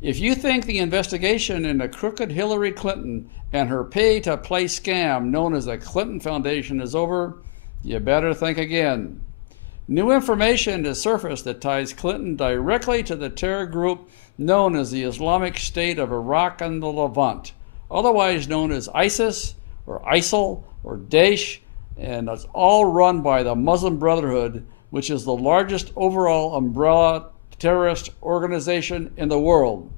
If you think the investigation into crooked Hillary Clinton and her pay-to-play scam known as the Clinton Foundation is over, you better think again. New information has surfaced that ties Clinton directly to the terror group known as the Islamic State of Iraq and the Levant, otherwise known as ISIS or ISIL or Daesh, and it's all run by the Muslim Brotherhood, which is the largest overall umbrella terrorist organization in the world.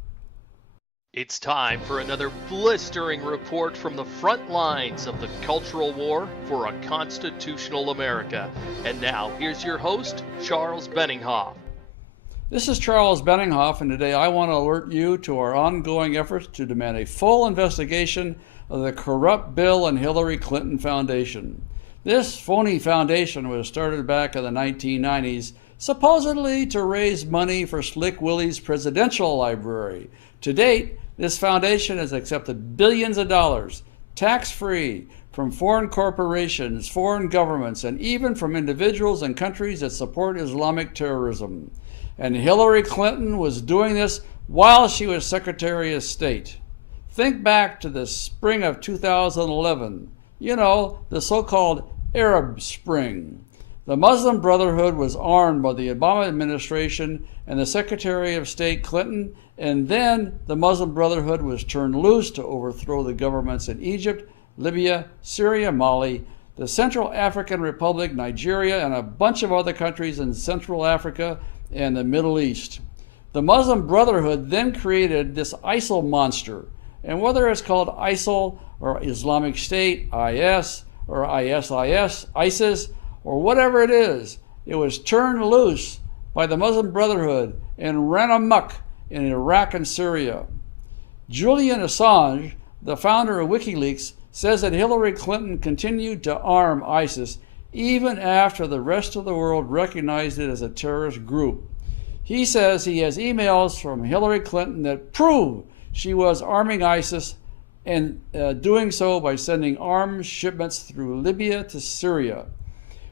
It's time for another blistering report from the front lines of the cultural war for a constitutional America. And now, here's your host, Charles Benninghoff. This is Charles Benninghoff, and today I want to alert you to our ongoing efforts to demand a full investigation of the corrupt Bill and Hillary Clinton Foundation. This phony foundation was started back in the 1990s, supposedly to raise money for Slick Willie's presidential library. To date, this foundation has accepted billions of dollars, tax-free, from foreign corporations, foreign governments, and even from individuals and countries that support Islamic terrorism. And Hillary Clinton was doing this while she was Secretary of State. Think back to the spring of 2011, the so-called Arab Spring. The Muslim Brotherhood was armed by the Obama administration and the Secretary of State Clinton, and then the Muslim Brotherhood was turned loose to overthrow the governments in Egypt, Libya, Syria, Mali, the Central African Republic, Nigeria, and a bunch of other countries in Central Africa and the Middle East. The Muslim Brotherhood then created this ISIL monster, and whether it's called ISIL or Islamic State, IS, or ISIS, or whatever it is, it was turned loose by the Muslim Brotherhood and ran amok in Iraq and Syria. Julian Assange, the founder of WikiLeaks, says that Hillary Clinton continued to arm ISIS even after the rest of the world recognized it as a terrorist group. He says he has emails from Hillary Clinton that prove she was arming ISIS and doing so by sending arms shipments through Libya to Syria.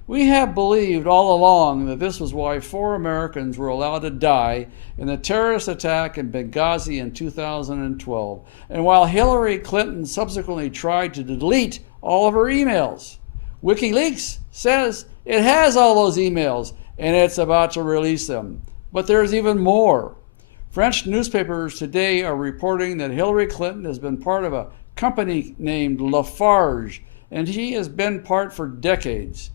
We have believed all along that this was why 4 Americans were allowed to die in the terrorist attack in Benghazi in 2012, and while Hillary Clinton subsequently tried to delete all of her emails. WikiLeaks says it has all those emails and it's about to release them. But there's even more. French newspapers today are reporting that Hillary Clinton has been part of a company named Lafarge, and she has been part for decades.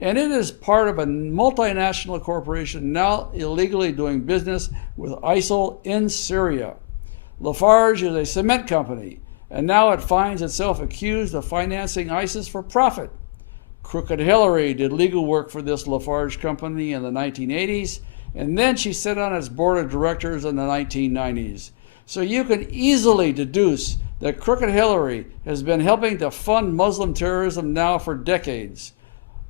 And it is part of a multinational corporation now illegally doing business with ISIL in Syria. Lafarge is a cement company, and now it finds itself accused of financing ISIS for profit. Crooked Hillary did legal work for this Lafarge company in the 1980s, and then she sat on its board of directors in the 1990s. So you can easily deduce that Crooked Hillary has been helping to fund Muslim terrorism now for decades.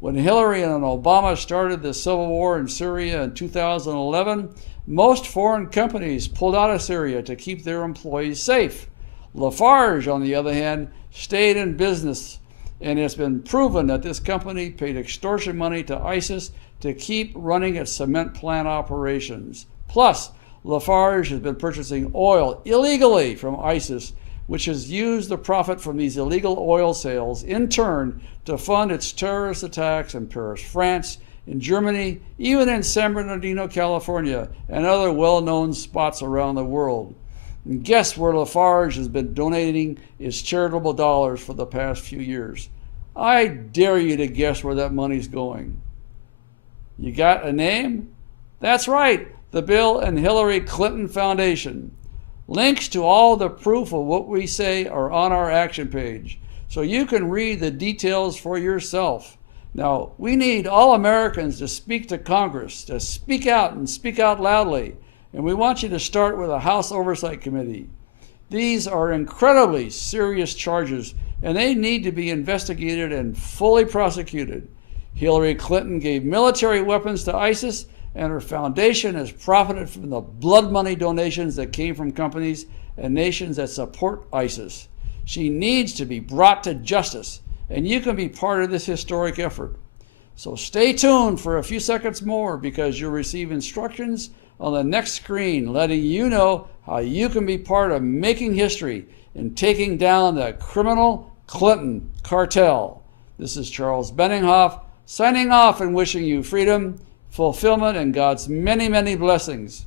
When Hillary and Obama started the civil war in Syria in 2011, most foreign companies pulled out of Syria to keep their employees safe. Lafarge, on the other hand, stayed in business, and it's been proven that this company paid extortion money to ISIS to keep running its cement plant operations. Plus, Lafarge has been purchasing oil illegally from ISIS, which has used the profit from these illegal oil sales in turn to fund its terrorist attacks in Paris, France, in Germany, even in San Bernardino, California, and other well-known spots around the world. And guess where Lafarge has been donating its charitable dollars for the past few years? I dare you to guess where that money's going. You got a name? That's right, the Bill and Hillary Clinton Foundation. Links to all the proof of what we say are on our action page, so you can read the details for yourself. Now, we need all Americans to speak to Congress, to speak out and speak out loudly, and we want you to start with a House Oversight Committee. These are incredibly serious charges, and they need to be investigated and fully prosecuted. Hillary Clinton gave military weapons to ISIS, and her foundation has profited from the blood money donations that came from companies and nations that support ISIS. She needs to be brought to justice, and you can be part of this historic effort. So stay tuned for a few seconds more, because you'll receive instructions on the next screen letting you know how you can be part of making history in taking down the criminal Clinton cartel. This is Charles Benninghoff signing off and wishing you freedom, fulfillment, and God's many, many blessings.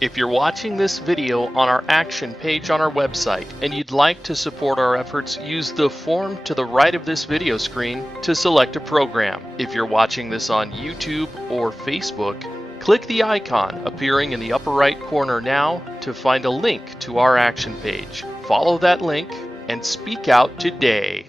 If you're watching this video on our action page on our website and you'd like to support our efforts, use the form to the right of this video screen to select a program. If you're watching this on YouTube or Facebook, click the icon appearing in the upper right corner now to find a link to our action page. Follow that link and speak out today.